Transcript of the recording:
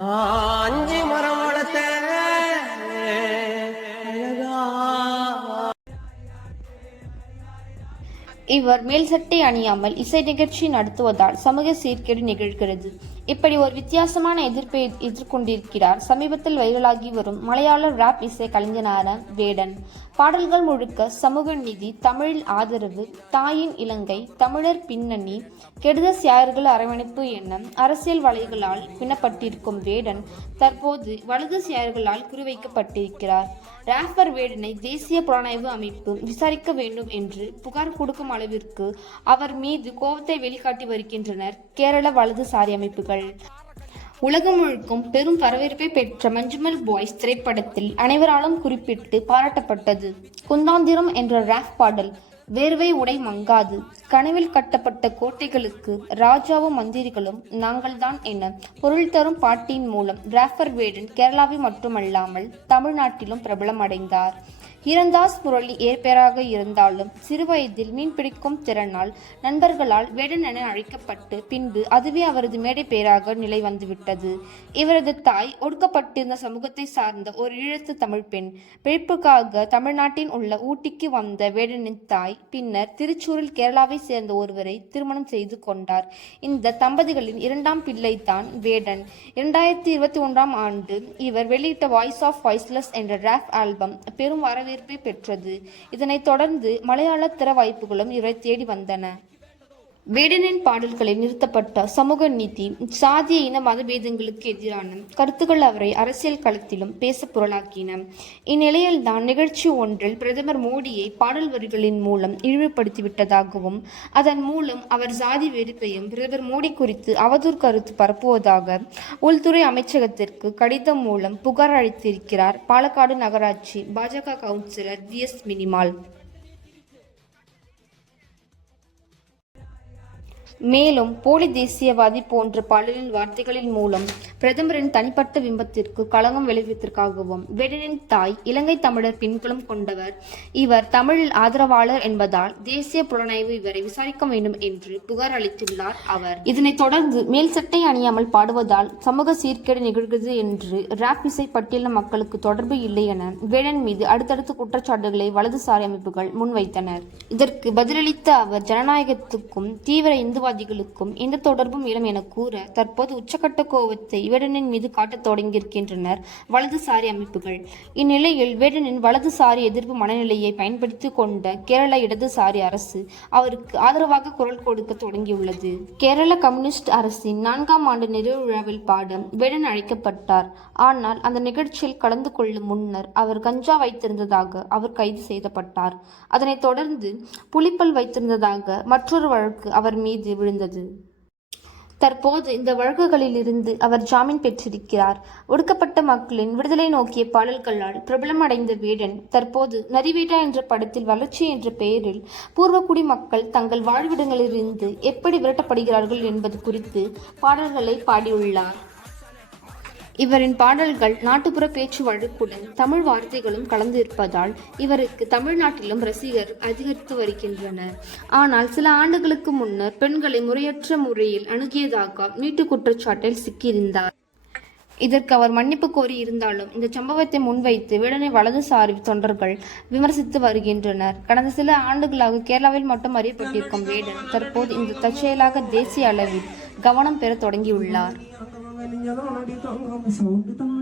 அஞ்சு மரம் வளர்த்த இவர் மேல் சட்டை அணியாமல் இசை நிகழ்ச்சி நடத்துவதால் சமூக சீர்கேடு நிகழ்கிறது. இப்படி ஒரு வித்தியாசமான எதிர்ப்பை எதிர்கொண்டிருக்கிறார். சமீபத்தில் வைரலாகி வரும் மலையாள ராப் இசை கலைஞனான வேடன். பாடல்கள் முழுக்க சமூக நீதி தமிழில் ஆதரவு தாயின் இலங்கை தமிழர் பின்னணி கெடுத சியார்கள் அரவணைப்பு என அரசியல் வலைகளால் பின்னப்பட்டிருக்கும் வேடன் தற்போது வலது சியார்களால் குறிவைக்கப்பட்டிருக்கிறார். ராப்பர் வேடனை தேசிய புலனாய்வு அமைப்பு விசாரிக்க வேண்டும் என்று புகார் கொடுக்கும் அளவிற்கு அவர் மீது கோபத்தை வெளிக்காட்டி வருகின்றனர் கேரள வலதுசாரி அமைப்புகள். உலகம் முழுக்கும் பெரும் வரவேற்பை பெற்ற மஞ்சுமல் பாய்ஸ் திரைப்படத்தில் அனைவராலும் குறிப்பிட்டு பாராட்டப்பட்டது. குந்தாந்திரம் என்ற ராஃப் பாடல் வேர்வை உடை மங்காது கனவில் கட்டப்பட்ட கோட்டைகளுக்கு ராஜாவும் மந்திரிகளும் நாங்கள்தான் என பொருள் தரும் பாட்டின் மூலம் ராஃபர் வேடன் கேரளாவை மட்டுமல்லாமல் தமிழ்நாட்டிலும் பிரபலம் அடைந்தார் ஹிரந்தாஸ் முரளி ஏற்பெயராக இருந்தாலும் சிறுவயதில் மீன் பிடிக்கும் திறனால் நண்பர்களால் வேடன் என அழைக்கப்பட்டு பின்பு அதுவே அவரது மேடை பெயராக நிலை வந்துவிட்டது. இவரது தாய் ஒடுக்கப்பட்டிருந்த சமூகத்தை சார்ந்த ஒரு ஈழத்து தமிழ் பெண். பிழைப்புக்காக தமிழ்நாட்டின் உள்ள ஊட்டிக்கு வந்த வேடனின் தாய் பின்னர் திருச்சூரில் கேரளாவை சேர்ந்த ஒருவரை திருமணம் செய்து கொண்டார். இந்த தம்பதிகளின் இரண்டாம் பிள்ளைதான் வேடன். இரண்டாயிரத்தி இருபத்தி ஒன்றாம் ஆண்டு இவர் வெளியிட்ட வாய்ஸ் ஆஃப் வாய்ஸ்லெஸ் என்ற ராப் ஆல்பம் பெரும் வரவேற்பு பெற்றது. இதனைத் தொடர்ந்து மலையாள திற வாய்ப்புகளும் இவரை தேடி வந்தன. வேடனின் பாடல்களில் நிறுத்தப்பட்ட சமூக நீதி சாதிய இன மதபேதங்களுக்கு எதிரான கருத்துக்கள் அவரை அரசியல் களத்திலும் பேச பொருளாக்கின. இந்நிலையில்தான் நிகழ்ச்சி ஒன்றில் பிரதமர் மோடியை பாடல் வரிகளின் மூலம் இழிவுபடுத்திவிட்டதாகவும் அதன் மூலம் அவர் சாதி வெறுப்பையும் பிரதமர் மோடி குறித்து அவதூறு கருத்து பரப்புவதாக உள்துறை அமைச்சகத்திற்கு கடிதம் மூலம் புகார் அளித்திருக்கிறார் பாலக்காடு நகராட்சி பாஜக கவுன்சிலர் வி எஸ் மினிமால். மேலும் போலி தேசியவாதி போன்ற பலரின் வார்த்தைகளின் மூலம் பிரதமரின் தனிப்பட்ட பிம்பத்திற்கு களங்கம் விளைவித்ததற்காகவும் வேடனின் தாய் இலங்கை தமிழர் பின்புலம் கொண்டவர். இவர் தமிழில் ஆதரவாளர் என்பதால் தேசிய புலனாய்வு இவரை விசாரிக்க வேண்டும் என்று புகார் அளித்துள்ளார் அவர். இதனைத் தொடர்ந்து மேல் சட்டை அணியாமல் பாடுவதால் சமூக சீர்கேடு நிகழ்கிறது என்று ராப் இசை பட்டியல மக்களுக்கு தொடர்பு இல்லை என வேடன் மீது அடுத்தடுத்து குற்றச்சாட்டுகளை வலதுசாரி அமைப்புகள் முன்வைத்தனர். இதற்கு பதிலளித்த அவர் ஜனநாயகத்துக்கும் தீவிர இந்துவாதிகளுக்கும் எந்த தொடர்பும் இடம் என கூற தற்போது உச்சக்கட்ட கோபத்தை வேடனின் மீது காட்டத் தொடங்கியிருக்கின்றனர் வலதுசாரி அமைப்புகள். இந்நிலையில் வேடனின் வலதுசாரி எதிர்ப்பு மனநிலையை பயன்படுத்தி கொண்ட கேரள இடதுசாரி அரசு அவருக்கு ஆதரவாக குரல் கொடுக்க தொடங்கியுள்ளது. கேரள கம்யூனிஸ்ட் அரசின் நான்காம் ஆண்டு நிறைவு விழாவில் பாட வேடன் அழைக்கப்பட்டார். ஆனால் அந்த நிகழ்ச்சியில் கலந்து கொள்ளும் முன்னர் அவர் கஞ்சா வைத்திருந்ததாக அவர் கைது செய்யப்பட்டார். அதனைத் தொடர்ந்து புலிப்பல் வைத்திருந்ததாக மற்றொரு வழக்கு அவர் மீது விழுந்தது. தற்போது இந்த வழக்குகளிலிருந்து அவர் ஜாமீன் பெற்றிருக்கிறார். ஒடுக்கப்பட்ட மக்களின் விடுதலை நோக்கிய பாடல்களால் பிரபலமடைந்த வேடன் தற்போது நரிவேட்டா என்ற படத்தில் வளர்ச்சி என்ற பெயரில் பூர்வக்குடி மக்கள் தங்கள் வாழ்விடங்களிலிருந்து எப்படி விரட்டப்படுகிறார்கள் என்பது குறித்து பாடல்களை பாடியுள்ளார். இவரின் பாடல்கள் நாட்டுப்புற பேச்சு வழக்குடன் தமிழ் வார்த்தைகளும் கலந்து இருப்பதால் இவருக்கு தமிழ்நாட்டிலும் ரசிகர் அதிகரித்து வருகின்றனர். ஆனால் சில ஆண்டுகளுக்கு முன்னர் பெண்களை முறையற்ற முறையில் அணுகியதாக மீட்டு குற்றச்சாட்டில் சிக்கியிருந்தார். இதற்கு அவர் மன்னிப்பு கோரி இருந்தாலும் இந்த சம்பவத்தை முன்வைத்து வேடனை வலதுசாரி தொண்டர்கள் விமர்சித்து வருகின்றனர். கடந்த சில ஆண்டுகளாக கேரளாவில் மட்டும் அறியப்பட்டிருக்கும் வேடன் தற்போது இந்த தற்செயலாக தேசிய அளவில் கவனம் பெற தொடங்கியுள்ளார். വലിഞ്ഞതാണ് അടി താങ്ങാം സൗണ്ട് താങ്ങാം